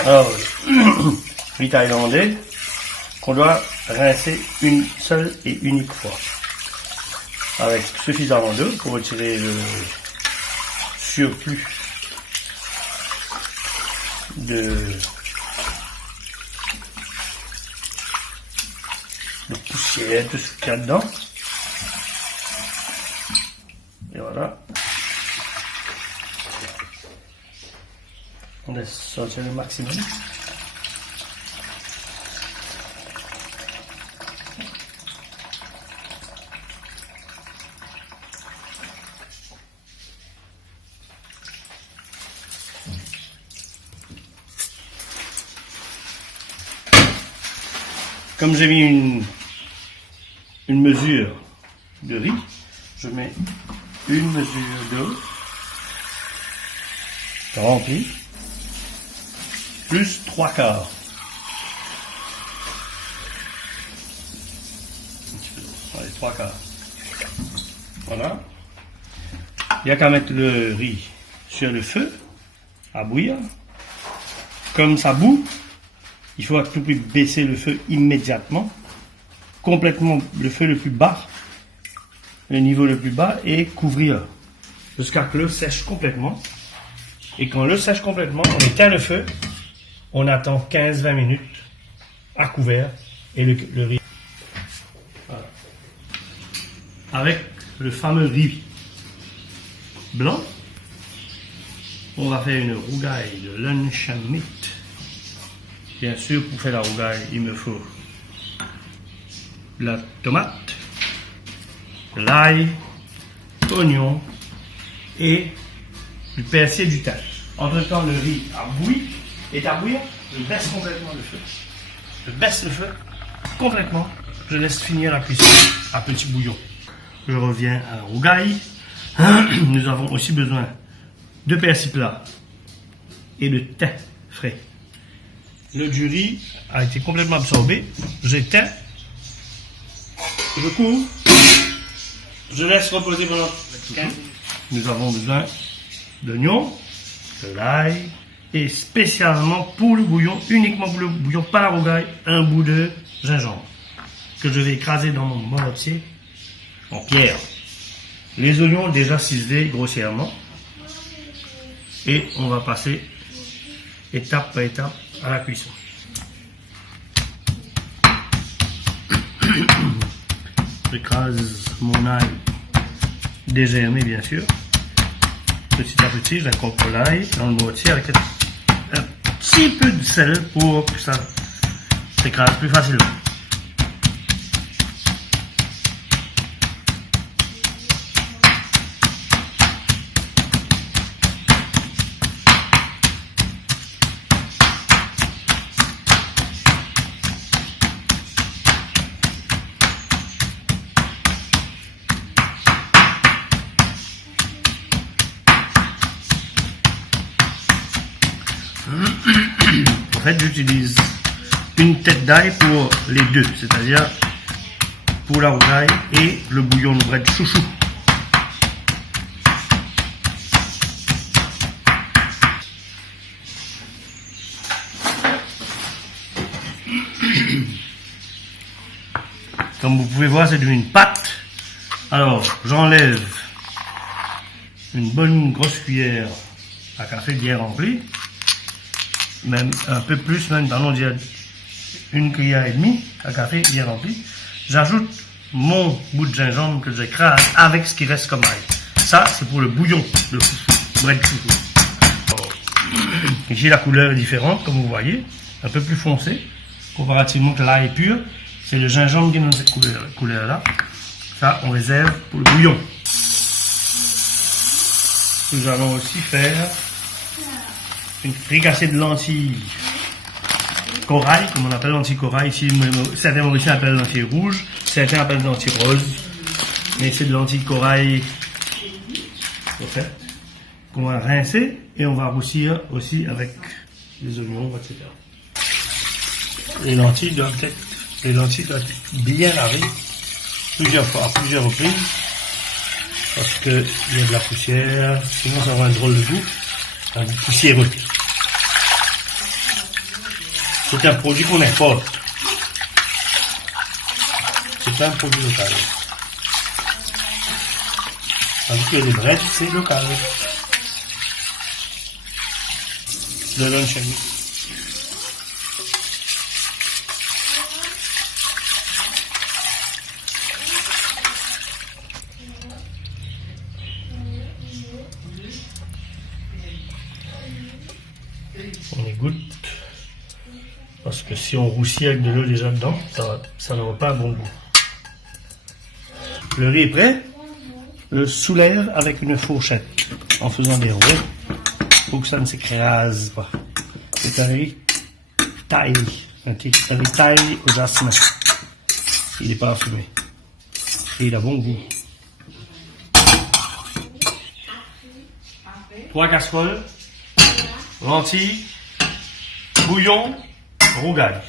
Alors, il t'a demandé qu'on doit rincer une seule et unique fois. Avec suffisamment d'eau pour retirer le surplus de poussière, tout ce qu'il y a dedans. Et voilà. On laisse sortir le maximum. Comme j'ai mis une mesure de riz, je mets une mesure d'eau remplie plus 3/4. Allez, 3/4. Voilà. Il n'y a qu'à mettre le riz sur le feu à bouillir. Comme ça bout, il faut à tout prix baisser le feu immédiatement, complètement le feu le plus bas, le niveau le plus bas, et couvrir jusqu'à que l'eau sèche complètement. Et quand l'eau sèche complètement, on éteint le feu, on attend 15-20 minutes à couvert et le riz. Voilà. Avec le fameux riz blanc, on va faire une rougaille de lunch and meat. Bien sûr, pour faire la rougaille, il me faut la tomate, l'ail, l'oignon et du persil et du thym. Entre temps, le riz a bouilli et à bouillir, je baisse complètement le feu. Je baisse le feu complètement. Je laisse finir la cuisson à petit bouillon. Je reviens à la rougaille. Nous avons aussi besoin de persil plat et de thym frais. Le du riz a été complètement absorbé. J'éteins. Je couvre. Je laisse reposer pendant 15. Nous avons besoin d'oignons, de l'ail et spécialement pour le bouillon, uniquement pour le bouillon, pas la rougaille, un bout de gingembre que je vais écraser dans mon mortier en pierre. Les oignons déjà ciselés grossièrement et on va passer étape par étape à la cuisson. J'écrase mon ail dégermé bien sûr. Petit à petit, j'incorpore l'ail dans le mortier avec un petit peu de sel pour que ça s'écrase plus facilement. En fait, j'utilise une tête d'ail pour les deux, c'est-à-dire pour la rougaille et le bouillon de bret chouchou. Comme vous pouvez voir, c'est devenu une pâte. Alors, j'enlève une bonne grosse cuillère à café bien remplie. Même un peu plus, même dans dire une cuillère et demie à café bien rempli. J'ajoute mon bout de gingembre que j'écrase avec ce qui reste comme ail. Ça, c'est pour le bouillon de chouchou, bret de chouchou. Ici, la couleur est différente, comme vous voyez, un peu plus foncée, comparativement que l'ail pur. C'est le gingembre qui donne cette couleur-là. Ça, on réserve pour le bouillon. Nous allons aussi faire une fricassée de lentilles corail, comme on appelle lentilles corail. Ici, certains Mauriciens appellent lentilles rouges, certains appellent lentilles roses. Mais c'est de lentilles corail, en fait, qu'on va rincer et on va roussir aussi avec les oignons, etc. Les lentilles doivent être bien lavées plusieurs fois, à plusieurs reprises, parce qu'il y a de la poussière, sinon ça aura un drôle de goût, un goût poussiéreux. C'est un produit qu'on importe. C'est un produit local. Tandis que les breads, c'est local. Le lunch and meat. On égoutte. Parce que si on roussit avec de l'eau déjà dedans, ça n'aura pas un bon goût. Le riz est prêt. Le soulève avec une fourchette en faisant des ronds pour que ça ne s'écrase pas. C'est un riz taille. Un riz taille au jasmin. Il n'est pas enfumé. Et il a bon goût. 3 casseroles. Lentilles. Bouillon. Rougail.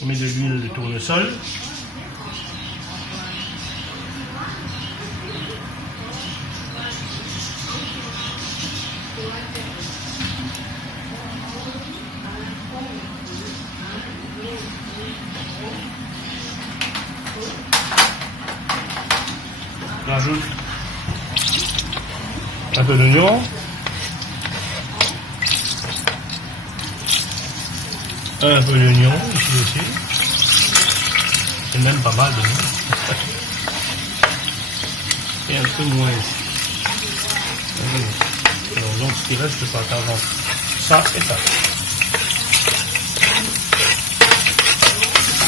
On met de l'huile de tournesol. J'ajoute un peu d'oignon. Un peu d'oignon ici aussi. C'est même pas mal d'oignon. Et un peu moins ici. Alors, donc ce qui reste, je partage ça et ça.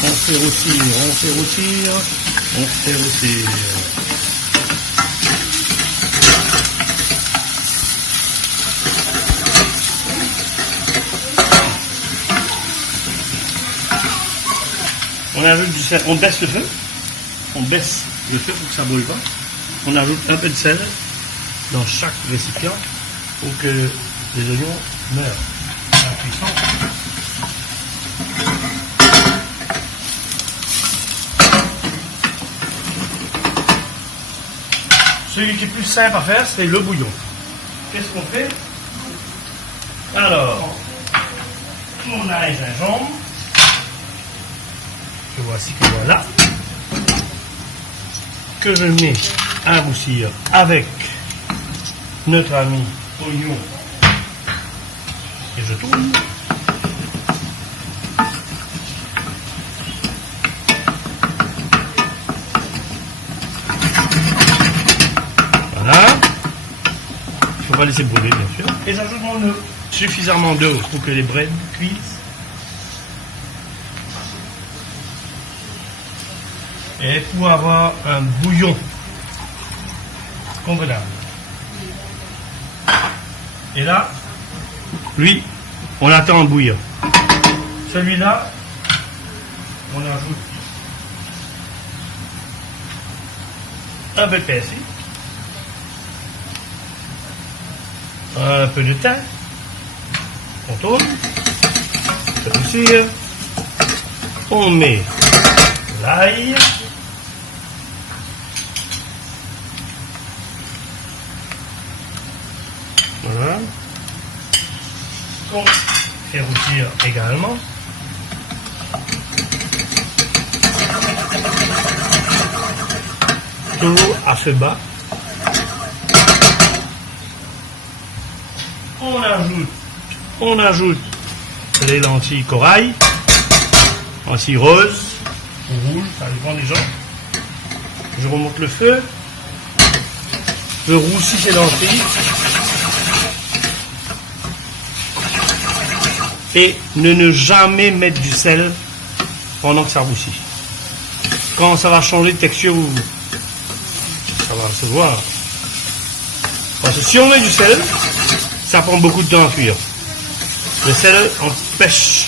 On fait rôtir, on fait rôtir, on fait rôtir. On ajoute du sel, on baisse le feu. On baisse le feu pour que ça ne brûle pas. On ajoute un peu de sel dans chaque récipient pour que les oignons meurent à la cuisson. Celui qui est plus simple à faire, c'est le bouillon. Qu'est-ce qu'on fait? Alors, on a les gingembre. Que voici que voilà. Que je mets à roussir avec notre ami oignon. Et je tourne. Voilà. Il ne faut pas laisser brûler, bien sûr. Et j'ajoute mon œuf. Suffisamment d'eau pour que les breads cuisent. Et pour avoir un bouillon convenable. Et là, lui, on l'attend en bouillir. Celui-là, on ajoute un peu de persil, un peu de thym, on tourne, on fait roussir, on met l'ail. Voilà. On fait roussir également. Toujours à feu bas. On ajoute les lentilles corail, lentilles roses ou rouges, ça dépend des gens. Je remonte le feu. Je roussis ces lentilles. Et ne jamais mettre du sel pendant que ça roussit. Quand ça va changer de texture, ça va se voir. Parce que si on met du sel, ça prend beaucoup de temps à cuire. Le sel empêche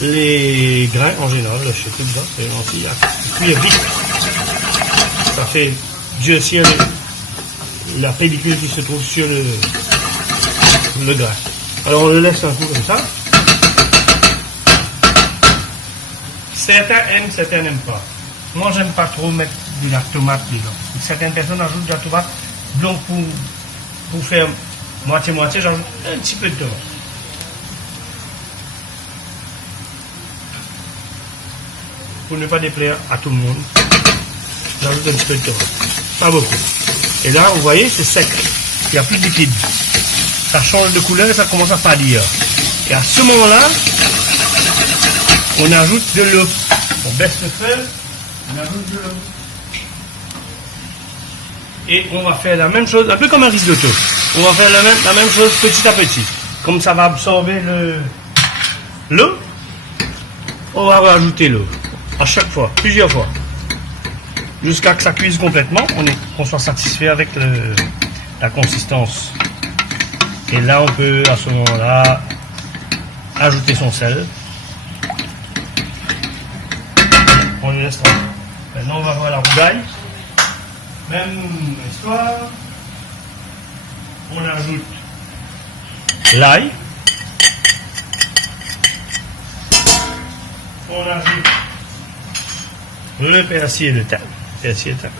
les grains en général, je sais tout ça, c'est gentil, à cuire vite. Ça fait durcir la pellicule qui se trouve sur le grain. Alors on le laisse un peu comme ça. Certains aiment, certains n'aiment pas. Moi j'aime pas trop mettre de la tomate dedans. Certaines personnes ajoutent de la tomate blanc pour faire Moitié-moitié, j'ajoute un petit peu de tomate. Pour ne pas déplaire à tout le monde, j'ajoute un petit peu de tomate. Pas beaucoup. Et là, vous voyez, c'est sec. Il n'y a plus de liquide. Ça change de couleur et ça commence à pâlir. Et à ce moment-là, on ajoute de l'eau. On baisse le feu, on ajoute de l'eau. Et on va faire la même chose, un peu comme un risotto. On va faire la même chose petit à petit. Comme ça va absorber l'eau, on va rajouter l'eau. À chaque fois, plusieurs fois. Jusqu'à que ça cuise complètement, qu'on soit satisfait avec la consistance. Et là, on peut à ce moment-là ajouter son sel. On le laisse tranquille. Maintenant, on va voir la rougaille. Même histoire. On ajoute l'ail. On ajoute le persil et le thym.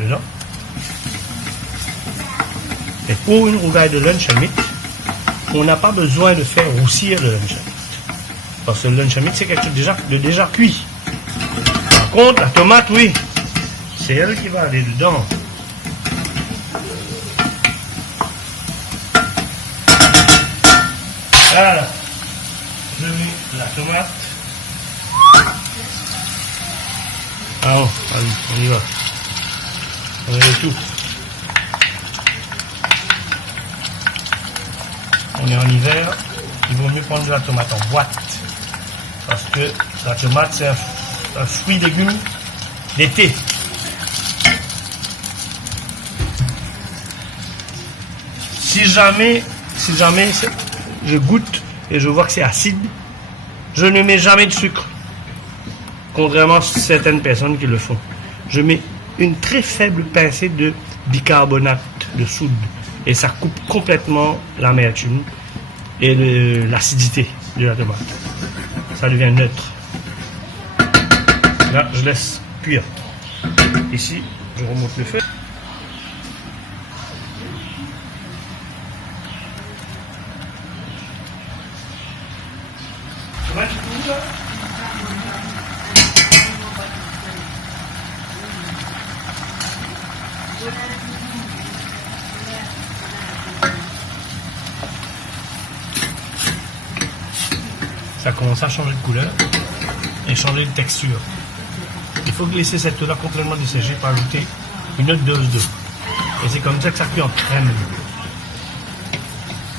Dedans. Et pour une rougaille de lunch meat, on n'a pas besoin de faire roussir le lunch meat. Parce que le lunch meat, c'est quelque chose de déjà cuit. Par contre, la tomate, oui. C'est elle qui va aller dedans. Voilà. Je mets la tomate. Ah bon, allez, on y va. On met tout. On est en hiver, il vaut mieux prendre de la tomate en boîte. Parce que la tomate, c'est un fruit légume d'été. Si jamais je goûte et je vois que c'est acide, je ne mets jamais de sucre. Contrairement à certaines personnes qui le font. Je mets une très faible pincée de bicarbonate de soude. Et ça coupe complètement l'amertume et l'acidité de la tomate. Ça devient neutre. Là, je laisse cuire. Ici, je remonte le feu. Ça commence à changer de couleur et changer de texture. Il faut laisser cette eau-là complètement dessécher pour ajouter une autre dose d'eau. Et c'est comme ça que ça cuit en crème.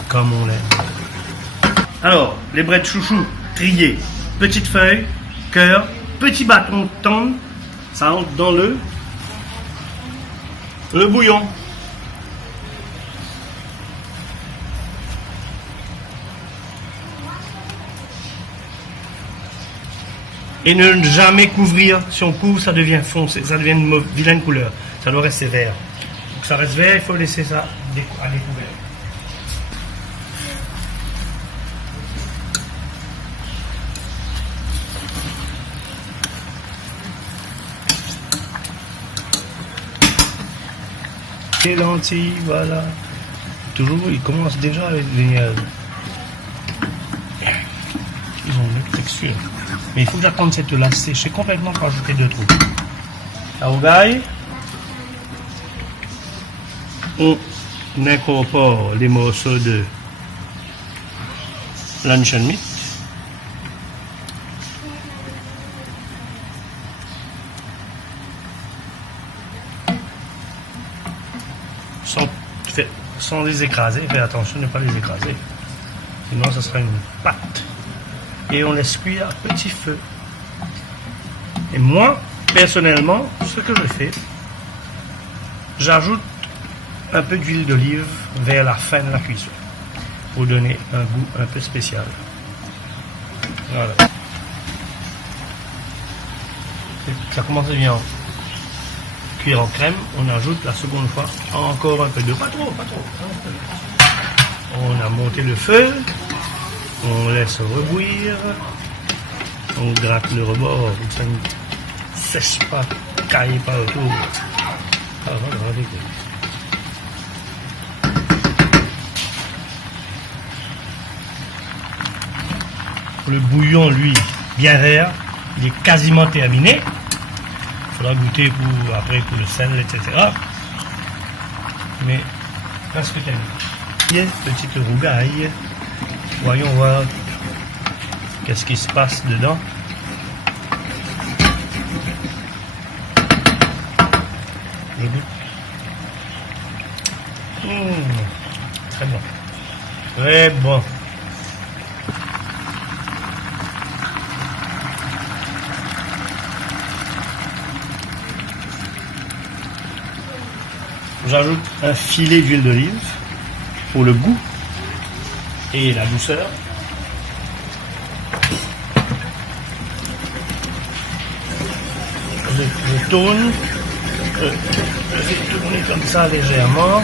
Comme on l'aime. Alors, les brettes chouchou triées. Petite feuille, cœur, petit bâton tendre. Ça entre dans le bouillon. Et ne jamais couvrir. Si on couvre, ça devient foncé, ça devient une vilaine couleur. Ça doit rester vert. Pour que ça reste vert, il faut laisser ça à découvert. Les lentilles, voilà. Toujours, ils commencent déjà à venir. Ils ont une autre texture. Mais il faut que j'attende cette eau-là sécher complètement pour ajouter deux trous. La rougaille. On incorpore les morceaux de luncheon meat. Sans les écraser. Faites attention de ne pas les écraser. Sinon, ça sera une pâte. Et on laisse cuire à petit feu. Et moi, personnellement, ce que je fais, j'ajoute un peu d'huile d'olive vers la fin de la cuisson pour donner un goût un peu spécial. Voilà. Et ça commence à bien cuire en crème. On ajoute la seconde fois encore un peu d'eau. Pas trop. On a monté le feu. On laisse rebouillir, on gratte le rebord, ça ne sèche pas, caille pas autour. Ah, voilà, le bouillon, lui, bien vert, il est quasiment terminé. Il faudra goûter après pour le sel, etc. Mais presque terminé. Petite rougaille. Voyons voir qu'est-ce qui se passe dedans. Je goûte. Très bon. Très bon. J'ajoute un filet d'huile d'olive pour le goût et la douceur. Je tourne. Je vais tourner comme ça légèrement.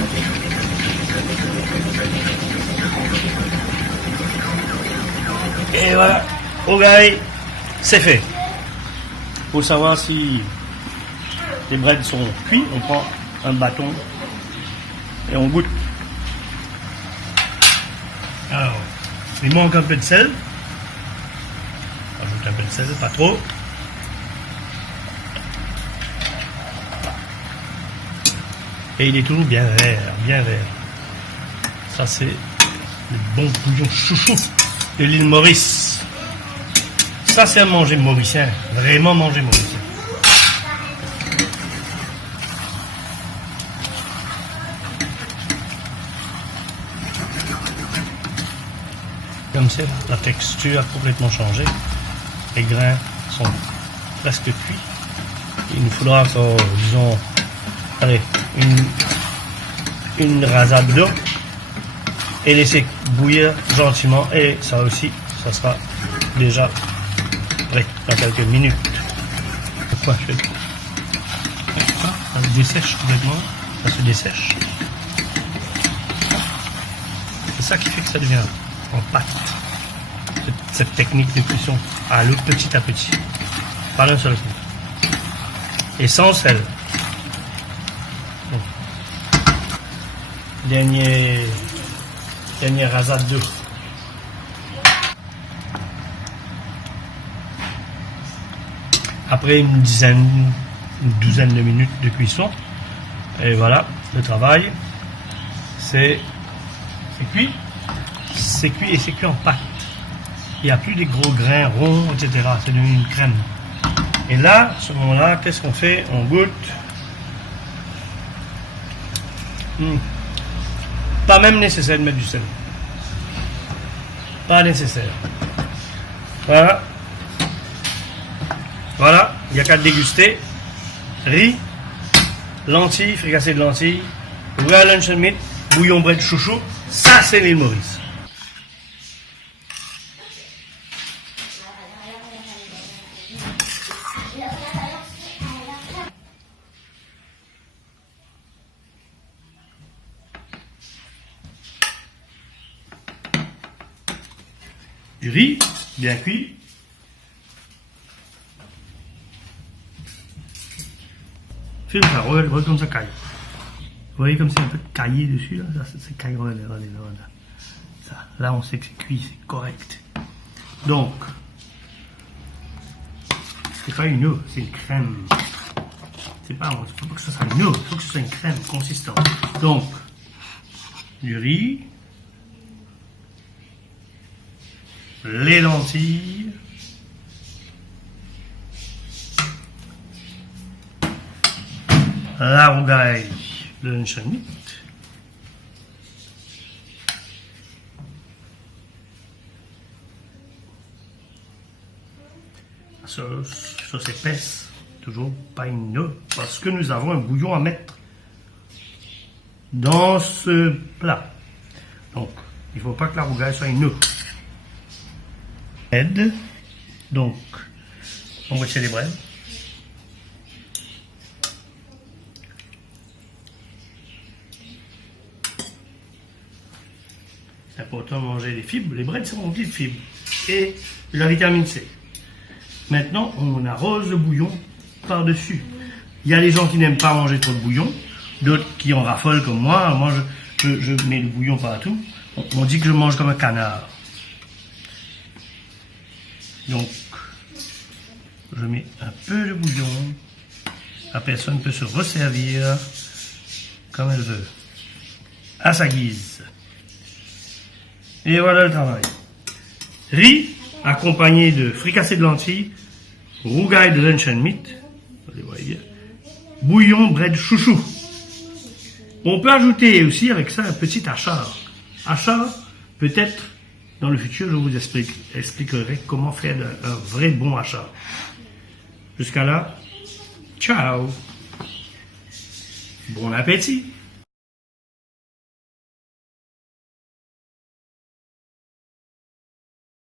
Et voilà, rougaille, c'est fait. Pour savoir si les breads sont cuits, on prend un bâton et on goûte. Alors, il manque un peu de sel. Ajoute un peu de sel, pas trop. Et il est toujours bien vert, bien vert. Ça, c'est le bon bouillon chouchou de l'île Maurice. Ça, c'est à manger mauricien. Vraiment manger mauricien. Comme ça, la texture a complètement changé. Les grains sont presque cuits. Il nous faudra encore, disons, allez, une rasade d'eau et laisser bouillir gentiment, et ça aussi, ça sera déjà prêt dans quelques minutes. Pourquoi je fais ça? Ça se dessèche complètement, ça se dessèche. C'est ça qui fait que ça devient en pâte. Cette technique de cuisson à l'eau petit à petit, pas d'un seul coup, et sans sel. Bon. Dernière rasade d'eau. Après une douzaine de minutes de cuisson, et voilà, le travail, c'est cuit. C'est cuit et c'est cuit en pâte. Il n'y a plus des gros grains ronds, etc. C'est devenu une crème. Et là, à ce moment-là, qu'est-ce qu'on fait? On goûte. Pas même nécessaire de mettre du sel. Pas nécessaire. Voilà. Voilà, il n'y a qu'à déguster. Riz, lentilles, fricassé de lentilles, royal lunch and meat, bouillon bread chouchou. Ça, c'est l'île Maurice. Du riz, bien cuit. Filme ça, regarde comme ça caille. Vous voyez comme c'est un peu caillé dessus, là, ça c'est caille, regardez. Ça, là on sait que c'est cuit, c'est correct. Donc, c'est pas une eau, c'est une crème. Il faut pas que ce soit une eau, il faut que ce soit une crème consistante. Donc, du riz, les lentilles, la rougaille, le lunch and meat, la sauce épaisse, toujours pas une eau, parce que nous avons un bouillon à mettre dans ce plat. Donc, il ne faut pas que la rougaille soit une eau. Donc, on va essayer les breads. C'est important de manger les fibres. Les breads sont remplis de fibres et de la vitamine C. Maintenant, on arrose le bouillon par-dessus. Il y a des gens qui n'aiment pas manger trop de bouillon, d'autres qui en raffolent comme moi. Moi, je mets le bouillon partout. On dit que je mange comme un canard. Donc, je mets un peu de bouillon. La personne peut se resservir comme elle veut, à sa guise. Et voilà le travail. Riz accompagné de fricassé de lentilles, rougail de luncheon meat, vous les voyez, bouillon bread chouchou. On peut ajouter aussi avec ça un petit achar. Achar, peut-être dans le futur, je vous expliquerai comment faire un vrai bon achar. Jusqu'à là, ciao. Bon appétit.